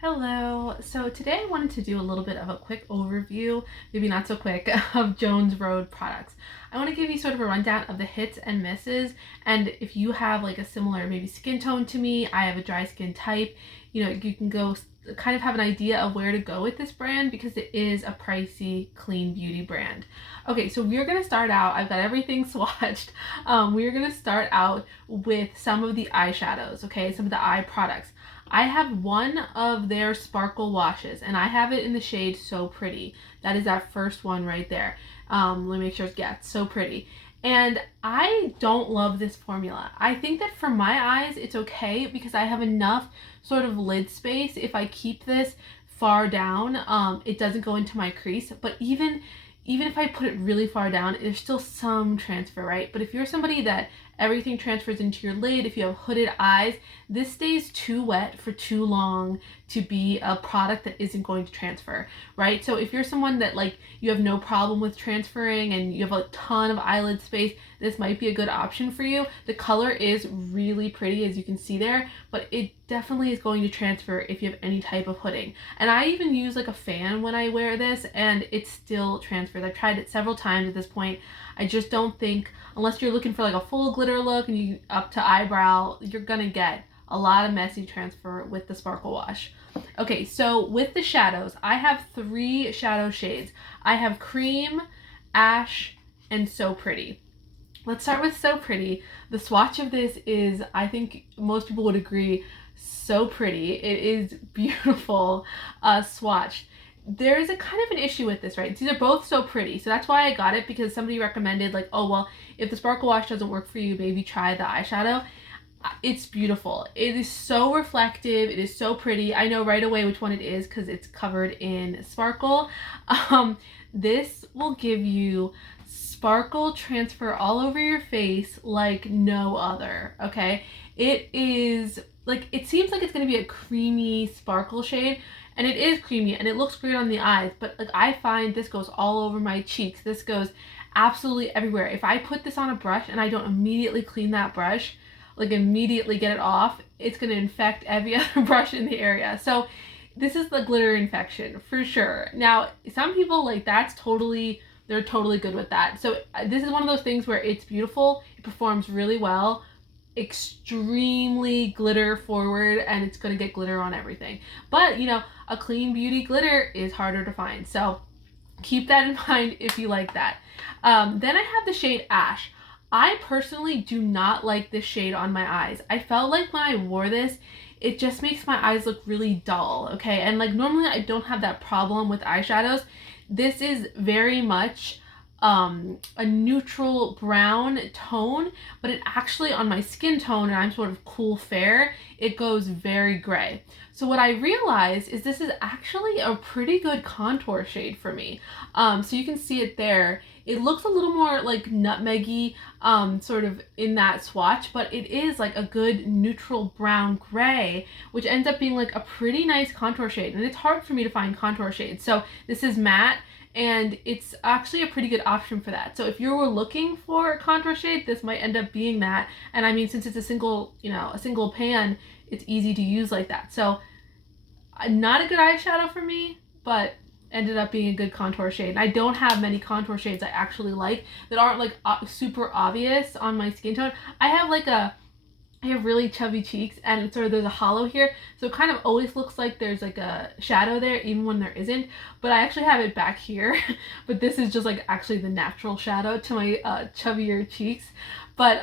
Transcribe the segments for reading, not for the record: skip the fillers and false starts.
Hello. So today I wanted to do a little bit of a quick overview, maybe not so quick, of Jones Road products. I want to give you sort of a rundown of the hits and misses, and if you have like a similar maybe skin tone to me, I have a dry skin type, you can go kind of have an idea of where to go with this brand because it is a pricey clean beauty brand. Okay, so we're going to start out, I've got everything swatched. We're going to start out with some of the eyeshadows, okay, some of the eye products. I have one of their sparkle washes and I have it in the shade So Pretty. That is that first one right there. Let me make sure it's So Pretty. And I don't love this formula. I think that for my eyes it's okay because I have enough sort of lid space. If I keep this far down, it doesn't go into my crease. But even if I put it really far down, there's still some transfer, right? But if you're somebody that everything transfers into your lid, if you have hooded eyes, this stays too wet for too long to be a product that isn't going to transfer, right? So if you're someone that like you have no problem with transferring and you have a ton of eyelid space, this might be a good option for you. The color is really pretty, as you can see there, but it definitely is going to transfer if you have any type of hooding. And I even use like a fan when I wear this and it still transfers. I've tried it several times at this point. I just don't think, unless you're looking for like a full glitter look and you up to eyebrow, you're gonna get a lot of messy transfer with the sparkle wash. Okay, so with the shadows, I have 3 shadow shades. I have Cream, Ash, and So Pretty. Let's start with So Pretty. The swatch of this is, I think most people would agree, so pretty. It is beautiful swatch. There is a kind of an issue with this, right? These are both so pretty. So that's why I got it, because somebody recommended like, oh, well, if the sparkle wash doesn't work for you, maybe try the eyeshadow. It's beautiful. It is so reflective. It is so pretty. I know right away which one it is because it's covered in sparkle. This will give you sparkle transfer all over your face like no other, okay? It is like, it seems like it's going to be a creamy sparkle shade, and it is creamy and it looks great on the eyes, but like I find this goes all over my cheeks. This goes absolutely everywhere. If I put this on a brush and I don't immediately clean that brush, like immediately get it off, it's going to infect every other brush in the area. So this is the glitter infection for sure. Now, some people like they're totally good with that. So this is one of those things where it's beautiful, it performs really well, extremely glitter forward, and it's going to get glitter on everything. But a clean beauty glitter is harder to find. So keep that in mind if you like that. Then I have the shade Ash. I personally do not like this shade on my eyes. I felt like when I wore this, it just makes my eyes look really dull, okay? And like normally I don't have that problem with eyeshadows. This is very much a neutral brown tone, but it actually, on my skin tone, and I'm sort of cool fair, it goes very gray. So what I realized is this is actually a pretty good contour shade for me. So you can see it there. It looks a little more like nutmeggy, sort of in that swatch, but it is like a good neutral brown gray, which ends up being like a pretty nice contour shade. And it's hard for me to find contour shades. So this is matte, and it's actually a pretty good option for that. So if you were looking for a contour shade, this might end up being that. And I mean, since it's a single pan, it's easy to use like that. So not a good eyeshadow for me, but ended up being a good contour shade. And I don't have many contour shades I actually like that aren't like super obvious on my skin tone. I have really chubby cheeks, and sort of there's a hollow here, so it kind of always looks like there's like a shadow there even when there isn't. But I actually have it back here but this is just like actually the natural shadow to my chubbier cheeks. But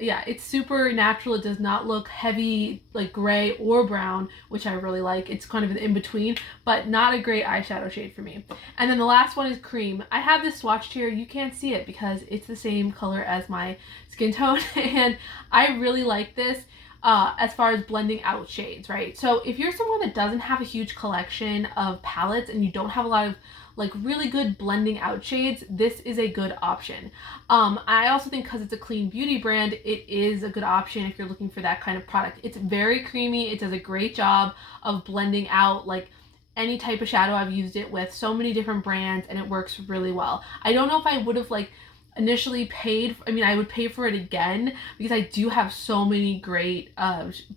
yeah, it's super natural. It does not look heavy like gray or brown, which I really like. It's kind of an in-between, but not a great eyeshadow shade for me. And then the last one is Cream. I have this swatched here. You can't see it because it's the same color as my skin tone and I really like this as far as blending out shades, right? So if you're someone that doesn't have a huge collection of palettes and you don't have a lot of like really good blending out shades, this is a good option. I also think because it's a clean beauty brand, it is a good option if you're looking for that kind of product. It's very creamy. It does a great job of blending out like any type of shadow I've used it with, so many different brands, and it works really well. I don't know if I would have like initially paid, I mean, I would pay for it again because I do have so many great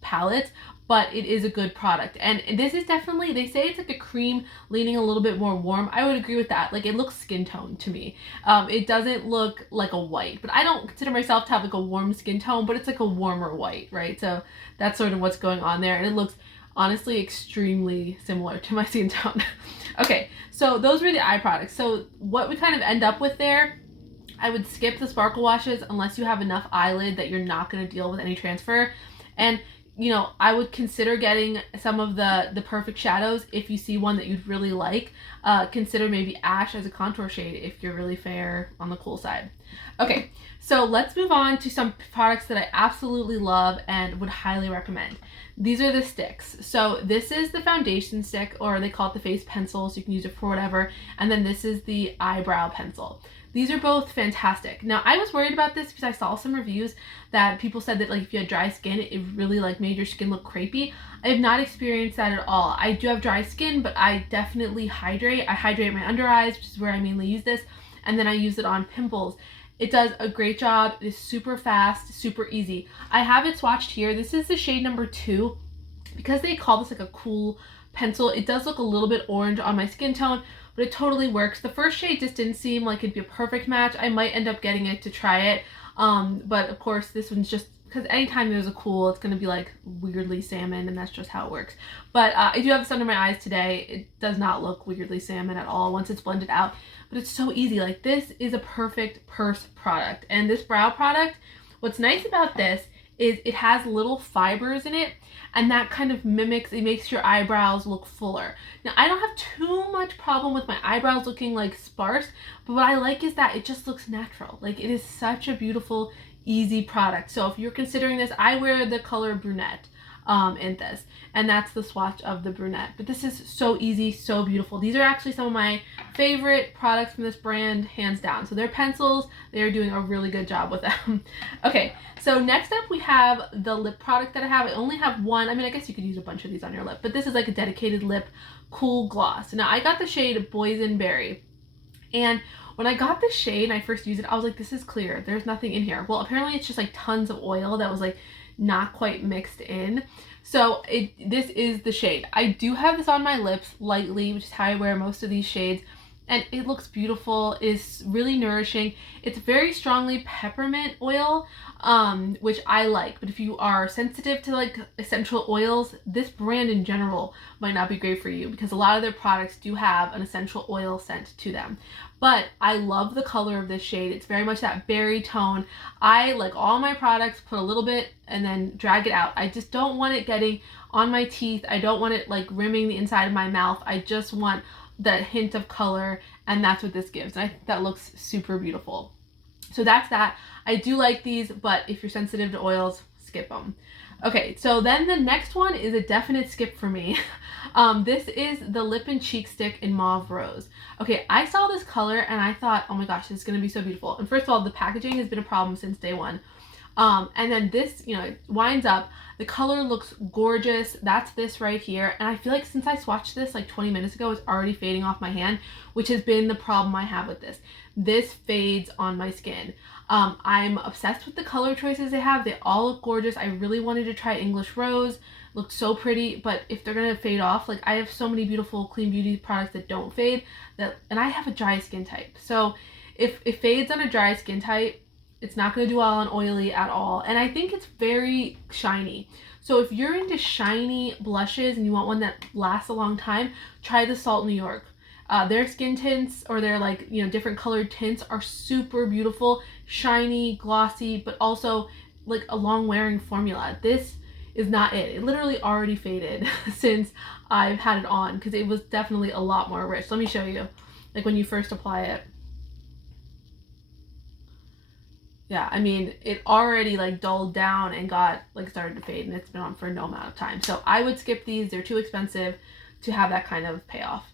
palettes, but it is a good product. And this is definitely, they say it's like a cream leaning a little bit more warm. I would agree with that. Like, it looks skin tone to me. It doesn't look like a white, but I don't consider myself to have like a warm skin tone, but it's like a warmer white, right? So that's sort of what's going on there. And it looks honestly extremely similar to my skin tone. Okay, so those were the eye products. So what we kind of end up with there, I would skip the sparkle washes unless you have enough eyelid that you're not going to deal with any transfer. And you know, I would consider getting some of the perfect shadows if you see one that you'd really like. Consider maybe ash as a contour shade if you're really fair on the cool side. Okay, so let's move on to some products that I absolutely love and would highly recommend. These are the sticks. So this is the foundation stick, or they call it the face pencil, so you can use it for whatever. And then this is the eyebrow pencil. These are both fantastic. Now, I was worried about this because I saw some reviews that people said that like if you had dry skin, it really like made your skin look crepey. I have not experienced that at all. I do have dry skin, but I definitely hydrate. I hydrate my under eyes, which is where I mainly use this, and then I use it on pimples. It does a great job. It is super fast, super easy. I have it swatched here. This is the shade number 2. Because they call this like a cool pencil, it does look a little bit orange on my skin tone, but it totally works. The first shade just didn't seem like it'd be a perfect match. I might end up getting it to try it. But of course this one's just, because anytime there's a cool, it's going to be like weirdly salmon, and that's just how it works. But I do have this under my eyes today. It does not look weirdly salmon at all once it's blended out, but it's so easy. Like, this is a perfect purse product. And this brow product, what's nice about this is it has little fibers in it, and that kind of mimics, it makes your eyebrows look fuller. Now, I don't have too much problem with my eyebrows looking like sparse, but what I like is that it just looks natural. Like, it is such a beautiful, easy product. So if you're considering this, I wear the color brunette in this, and that's the swatch of the brunette. But this is so easy, so beautiful. These are actually some of my favorite products from this brand, hands down. So they're pencils. They are doing a really good job with them. Okay, so next up we have the lip product that I have. I only have one. I mean, I guess you could use a bunch of these on your lip, but this is like a dedicated lip cool gloss. Now, I got the shade Boysenberry, and when I got this shade and I first used it, I was like, this is clear. There's nothing in here. Well, apparently it's just like tons of oil that was like not quite mixed in. So this is the shade. I do have this on my lips lightly, which is how I wear most of these shades, and it looks beautiful. It's really nourishing. It's very strongly peppermint oil, which I like. But if you are sensitive to like essential oils, this brand in general might not be great for you, because a lot of their products do have an essential oil scent to them. But I love the color of this shade. It's very much that berry tone. I, like all my products, put a little bit and then drag it out. I just don't want it getting on my teeth. I don't want it like rimming the inside of my mouth. I just want that hint of color, and that's what this gives. And I think that looks super beautiful. So that's that. I do like these, but if you're sensitive to oils, skip them. Okay, so then the next one is a definite skip for me. This is the Lip and Cheek Stick in Mauve Rose. Okay, I saw this color and I thought, oh my gosh, this is going to be so beautiful. And first of all, the packaging has been a problem since day one. And then this, you know, it winds up. The color looks gorgeous. That's this right here. And I feel like since I swatched this like 20 minutes ago, it's already fading off my hand, which has been the problem I have with this. This fades on my skin. I'm obsessed with the color choices they have. They all look gorgeous. I really wanted to try English Rose. Looked so pretty, but if they're gonna fade off, like I have so many beautiful clean beauty products that don't fade, and I have a dry skin type. So if it fades on a dry skin type, it's not going to do well on oily at all. And I think it's very shiny. So if you're into shiny blushes and you want one that lasts a long time, try the Salt New York. Their skin tints, or their like, you know, different colored tints, are super beautiful, shiny, glossy, but also like a long wearing formula. This is not it. It literally already faded since I've had it on, because it was definitely a lot more rich. Let me show you, like when you first apply it. Yeah, I mean, it already like dulled down and got like started to fade, and it's been on for no amount of time. So I would skip these. They're too expensive to have that kind of payoff.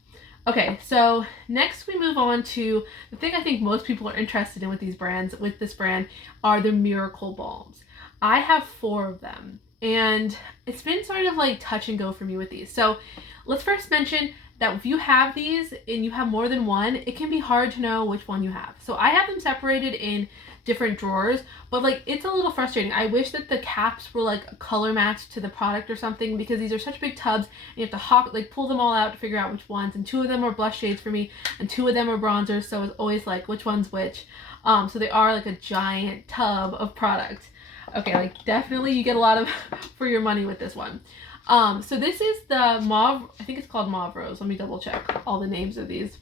Okay, so next we move on to the thing I think most people are interested in with these brands, with this brand, are the Miracle Balms. I have 4 of them, and it's been sort of like touch and go for me with these. So let's first mention that if you have these and you have more than one, it can be hard to know which one you have. So I have them separated in different drawers, but like it's a little frustrating. I wish that the caps were like a color match to the product or something, because these are such big tubs and you have to pull them all out to figure out which ones, and 2 of them are blush shades for me and 2 of them are bronzers, so it's always like which one's which. So they are like a giant tub of product. Okay, like definitely you get a lot of for your money with this one. So this is the mauve, I think it's called Mauve Rose. Let me double check all the names of these.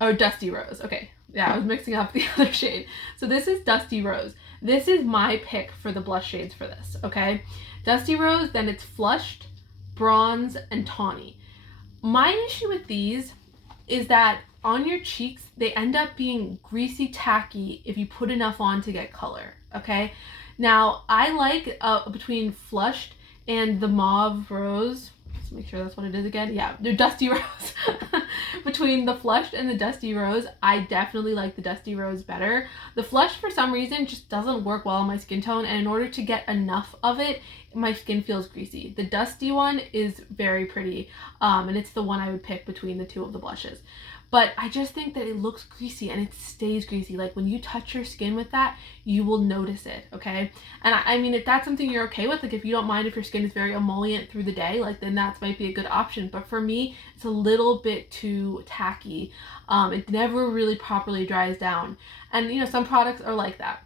Oh, Dusty Rose. Okay, yeah, I was mixing up the other shade. So this is Dusty Rose. This is my pick for the blush shades for this, okay? Dusty Rose, then it's Flushed, Bronze, and Tawny. My issue with these is that on your cheeks, they end up being greasy, tacky if you put enough on to get color, okay? Now, I like between Flushed and the Mauve Rose, let's make sure that's what it is again. Yeah, they're Dusty Rose. Between the Flushed and the Dusty Rose, I definitely like the Dusty Rose better. The Flushed, for some reason, just doesn't work well on my skin tone, and in order to get enough of it, my skin feels greasy. The Dusty one is very pretty, and it's the one I would pick between the 2 of the blushes. But I just think that it looks greasy and it stays greasy. Like when you touch your skin with that, you will notice it, okay? And I mean, if that's something you're okay with, like if you don't mind if your skin is very emollient through the day, like then that might be a good option. But for me, it's a little bit too tacky. It never really properly dries down. And you know, some products are like that.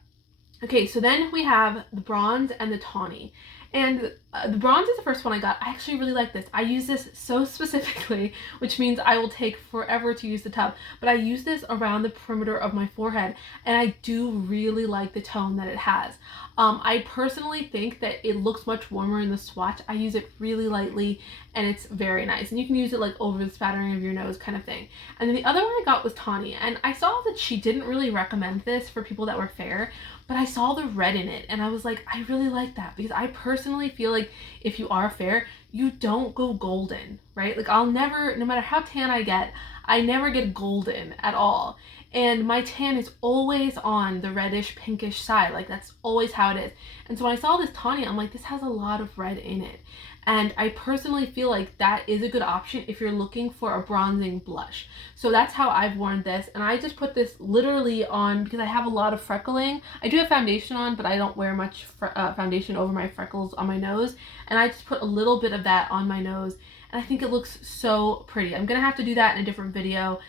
Okay, so then we have the Bronze and the Tawny. And the Bronze is the first one I got. I actually really like this. I use this so specifically, which means I will take forever to use the tub, but I use this around the perimeter of my forehead, and I do really like the tone that it has. I personally think that it looks much warmer in the swatch. I use it really lightly, and it's very nice. And you can use it like over the spattering of your nose kind of thing. And then the other one I got was Tawny, and I saw that she didn't really recommend this for people that were fair, but I saw the red in it, and I was like, I really like that, because I personally feel like if you are fair, you don't go golden, right? Like I'll never, no matter how tan I never get golden at all. And my tan is always on the reddish pinkish side. Like that's always how it is. And so when I saw this Tawny, I'm like, this has a lot of red in it. And I personally feel like that is a good option if you're looking for a bronzing blush. So that's how I've worn this. And I just put this literally on because I have a lot of freckling. I do have foundation on, but I don't wear much foundation over my freckles on my nose. And I just put a little bit of that on my nose. And I think it looks so pretty. I'm going to have to do that in a different video,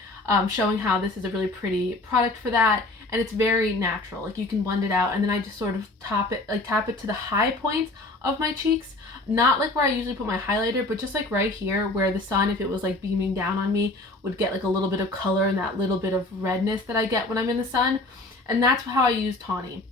showing how this is a really pretty product for that. And it's very natural. Like you can blend it out, and then I just sort of tap it to the high points of my cheeks. Not like where I usually put my highlighter, but just like right here where the sun, if it was like beaming down on me, would get like a little bit of color and that little bit of redness that I get when I'm in the sun. And that's how I use Tawny.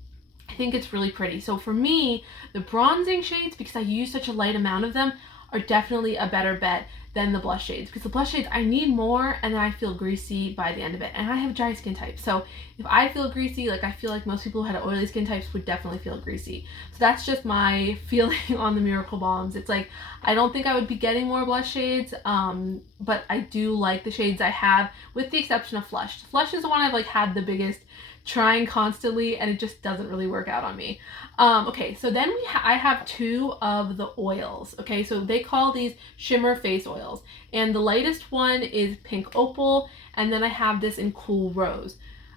I think it's really pretty. So for me, the bronzing shades, because I use such a light amount of them, are definitely a better bet than the blush shades, because the blush shades I need more and then I feel greasy by the end of it, and I have dry skin type, so if I feel greasy, like I feel like most people who had oily skin types would definitely feel greasy. So that's just my feeling on the Miracle Balms. It's like I don't think I would be getting more blush shades, but I do like the shades I have, with the exception of Flush. Flush is the one I've like had the biggest trying constantly, and it just doesn't really work out on me. Okay, so then I have 2 of the oils. Okay, so they call these Shimmer Face Oils, and the lightest one is Pink Opal, and then I have this in Cool Rose.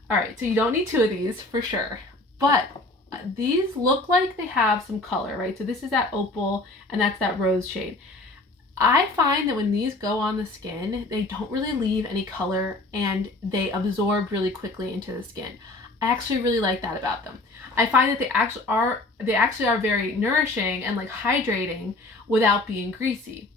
All right, so you don't need 2 of these for sure, but these look like they have some color, right? So this is that opal, and that's that rose shade. I find that when these go on the skin, they don't really leave any color, and they absorb really quickly into the skin. I actually really like that about them. I find that they actually are very nourishing and like hydrating without being greasy.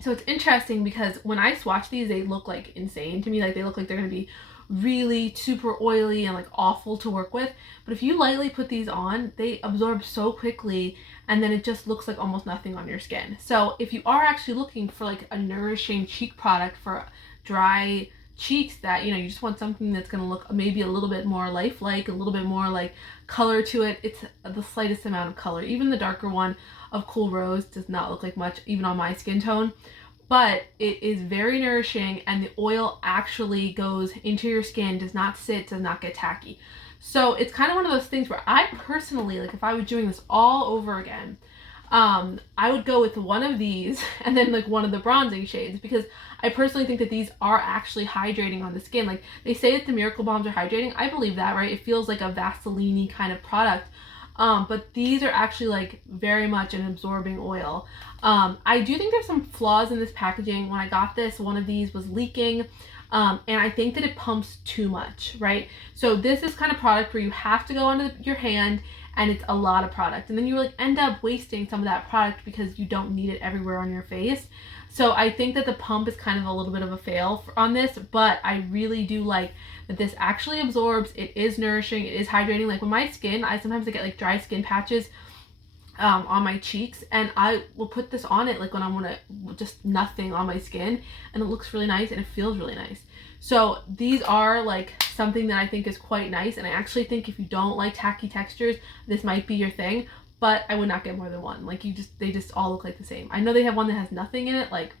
So it's interesting because when I swatch these, they look like insane to me. Like they look like they're gonna be really super oily and like awful to work with. But if you lightly put these on, they absorb so quickly, and then it just looks like almost nothing on your skin. So if you are actually looking for like a nourishing cheek product for dry cheeks, that you just want something that's going to look maybe a little bit more lifelike, a little bit more like color to it, it's the slightest amount of color. Even the darker one of Cool Rose does not look like much, even on my skin tone, but it is very nourishing, and the oil actually goes into your skin, does not sit, does not get tacky. So it's kind of one of those things where I personally, like if I was doing this all over again, I would go with one of these and then like one of the bronzing shades, because I personally think that these are actually hydrating on the skin. Like they say that the Miracle Balms are hydrating. I believe that, right? It feels like a Vaseline-y kind of product. But these are actually like very much an absorbing oil. I do think there's some flaws in this packaging. When I got this, one of these was leaking. And I think that it pumps too much, right? So this is kind of product where you have to go onto your hand and it's a lot of product. And then you like end up wasting some of that product because you don't need it everywhere on your face. So I think that the pump is kind of a little bit of a fail on this, but I really do like that this actually absorbs. It is nourishing, it is hydrating. Like with my skin, I sometimes get like dry skin patches on my cheeks, and I will put this on it like when I want to just nothing on my skin, and it looks really nice and it feels really nice. So these are like something that I think is quite nice, and I actually think if you don't like tacky textures, this might be your thing, but I would not get more than one. Like they just all look like the same. I know they have one that has nothing in it, like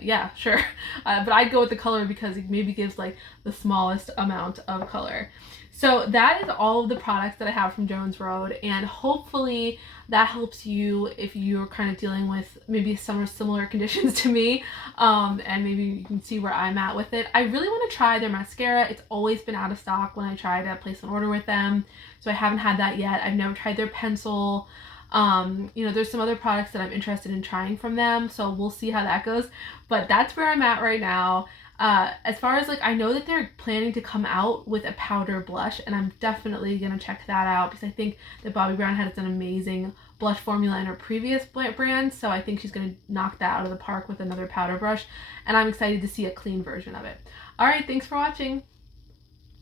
yeah, sure. But I'd go with the color because it maybe gives like the smallest amount of color. So that is all of the products that I have from Jones Road, and hopefully that helps you if you're kind of dealing with maybe some similar conditions to me, and maybe you can see where I'm at with it. I really want to try their mascara. It's always been out of stock when I try to place an order with them, so I haven't had that yet. I've never tried their pencil. You know, there's some other products that I'm interested in trying from them, so we'll see how that goes. But that's where I'm at right now. As far as like, I know that they're planning to come out with a powder blush, and I'm definitely gonna check that out because I think that Bobbi Brown has an amazing blush formula in her previous brand, so I think she's gonna knock that out of the park with another powder brush, and I'm excited to see a clean version of it. All right, thanks for watching.